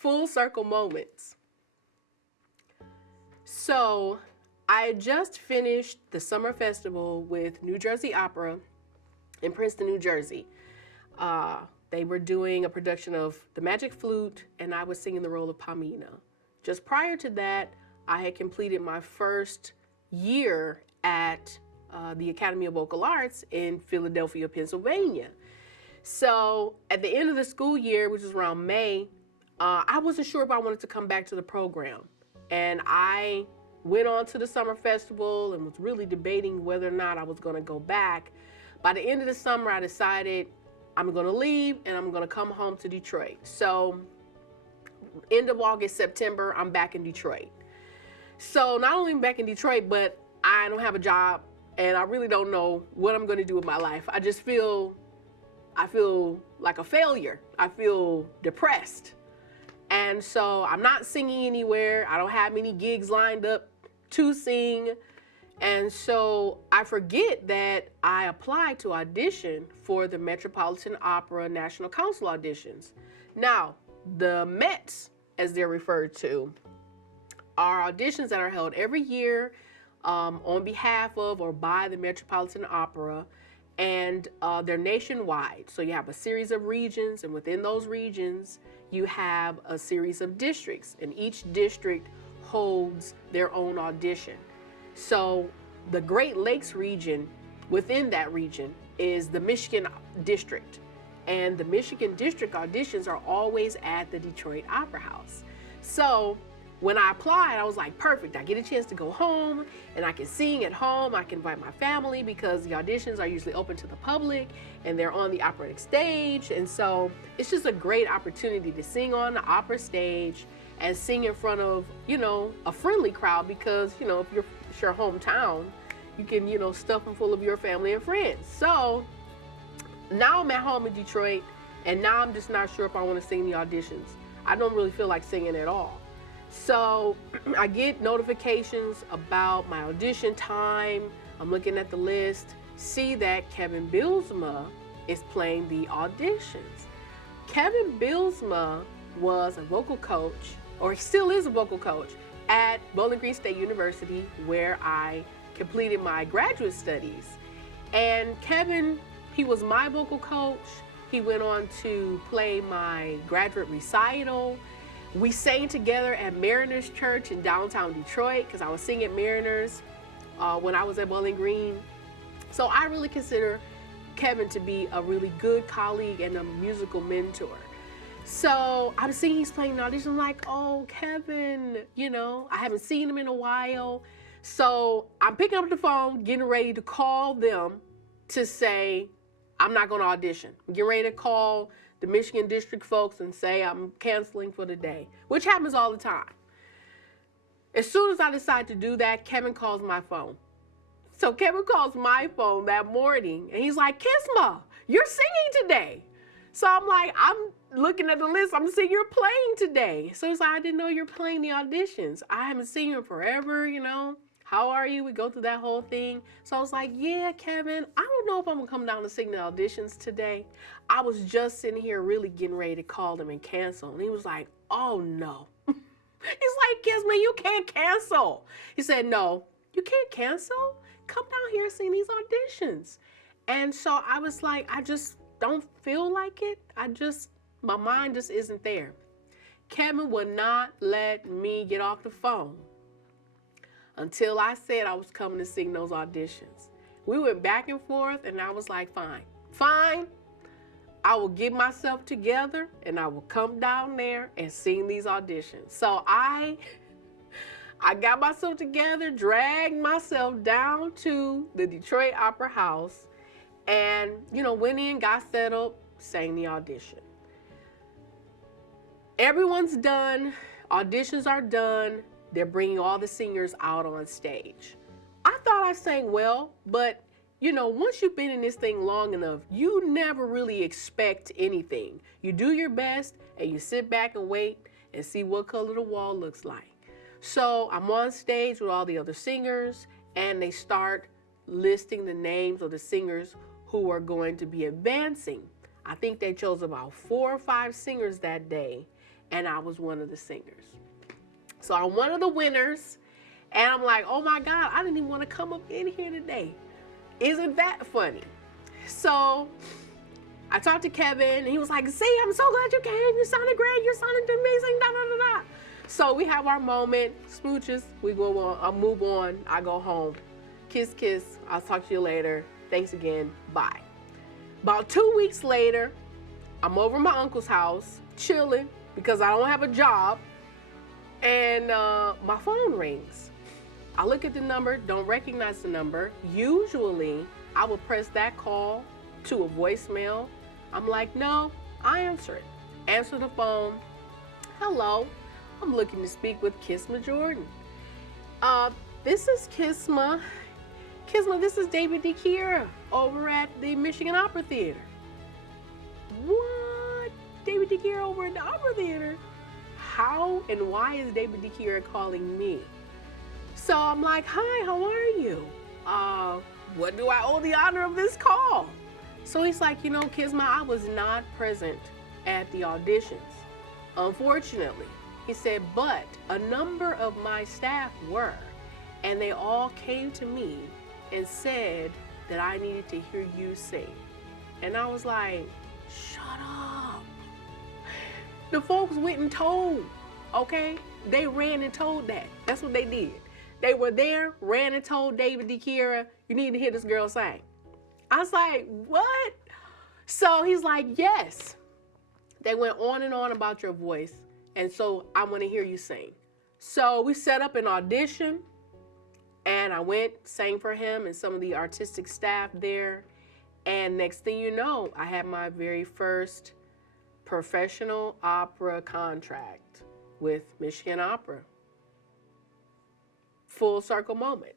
Full circle moments. So I just finished the summer festival with New Jersey Opera in Princeton, New Jersey. They were doing a production of The Magic Flute, and I was singing the role of Pamina. Just prior to that, I had completed my first year at the Academy of Vocal Arts in Philadelphia, Pennsylvania. So at the end of the school year, which was around May, I wasn't sure if I wanted to come back to the program. And I went on to the summer festival and was really debating whether or not I was going to go back. By the end of the summer, I decided I'm going to leave and I'm going to come home to Detroit. So end of August, September, I'm back in Detroit. So not only am I back in Detroit, but I don't have a job and I really don't know what I'm going to do with my life. I feel like a failure. I feel depressed. And so I'm not singing anywhere. I don't have any gigs lined up to sing. And so I forget that I applied to audition for the Metropolitan Opera National Council auditions. Now, the Mets, as they're referred to, are auditions that are held every year on behalf of or by the Metropolitan Opera, and they're nationwide. So you have a series of regions, and within those regions, you have a series of districts, and each district holds their own audition. So the Great Lakes region, within that region, is the Michigan district. And the Michigan district auditions are always at the Detroit Opera House. So when I applied, I was like, perfect. I get a chance to go home and I can sing at home. I can invite my family because the auditions are usually open to the public and they're on the operatic stage. And so it's just a great opportunity to sing on the opera stage and sing in front of, a friendly crowd because, if it's your hometown, you can, stuff them full of your family and friends. So now I'm at home in Detroit and now I'm just not sure if I want to sing the auditions. I don't really feel like singing at all. So I get notifications about my audition time. I'm looking at the list, see that Kevin BYLSMA is playing the auditions. Kevin BYLSMA was a vocal coach, or still is a vocal coach, at Bowling Green State University, where I completed my graduate studies. And Kevin, he was my vocal coach. He went on to play my graduate recital. We sang together at Mariners Church in downtown Detroit because I was singing at Mariners when I was at Bowling Green. So I really consider Kevin to be a really good colleague and a musical mentor. So I'm seeing he's playing an audition. I'm like, oh, Kevin, I haven't seen him in a while. So I'm picking up the phone, getting ready to call them to say, I'm not going to audition. I'm getting ready to call the Michigan district folks and say I'm canceling for the day, which happens all the time. As soon as I decide to do that, Kevin calls my phone. So Kevin calls my phone that morning and he's like, Kisma, you're singing today. So I'm like, I'm looking at the list, I'm seeing you're playing today. So he's like, I didn't know you're playing the auditions. I haven't seen you in forever, How are you? We go through that whole thing. So I was like, yeah, Kevin, I don't know if I'm gonna come down to sing the auditions today. I was just sitting here really getting ready to call them and cancel. And he was like, oh no. He's like, Kisma, you can't cancel. He said, no, you can't cancel. Come down here and sing these auditions. And so I was like, I just don't feel like it. My mind just isn't there. Kevin would not let me get off the phone until I said I was coming to sing those auditions. We went back and forth and I was like, fine. I will get myself together and I will come down there and sing these auditions. So I got myself together, dragged myself down to the Detroit Opera House and, went in, got settled, sang the audition. Everyone's done. Auditions are done. They're bringing all the singers out on stage. I thought I sang well, but once you've been in this thing long enough, you never really expect anything. You do your best and you sit back and wait and see what color the wall looks like. So I'm on stage with all the other singers and they start listing the names of the singers who are going to be advancing. I think they chose about 4 or 5 singers that day. and I was one of the singers. So I'm one of the winners, and I'm like, oh my God, I didn't even want to come up in here today. Isn't that funny? So I talked to Kevin, and he was like, see, I'm so glad you came. You sounded great. You sounded amazing, da, da, da, da. So we have our moment, smooches, we go on, I move on, I go home. Kiss, kiss, I'll talk to you later. Thanks again, bye. About 2 weeks later, I'm over at my uncle's house, chilling, because I don't have a job, and my phone rings. I look at the number, don't recognize the number. Usually, I would press that call to a voicemail. I'm like, no, I answer it. Answer the phone. Hello, I'm looking to speak with Kisma Jordan. This is Kisma. Kisma, this is David DICHIERA over at the Michigan Opera Theater. What? David DICHIERA over at the Opera Theater? How and why is David DICHIERA calling me? So I'm like, hi, how are you? What do I owe the honor of this call? So he's like, you know, Kisma, I was not present at the auditions, unfortunately. He said, but a number of my staff were, and they all came to me and said that I needed to hear you sing. And I was like, shut up. The folks went and told, okay? They ran and told that. That's what they did. They were there, ran and told David DICHIERA, you need to hear this girl sing. I was like, what? So he's like, yes. They went on and on about your voice, and so I want to hear you sing. So we set up an audition, and I went, sang for him and some of the artistic staff there. And next thing you know, I had my very first professional opera contract with Michigan Opera. Full circle moment.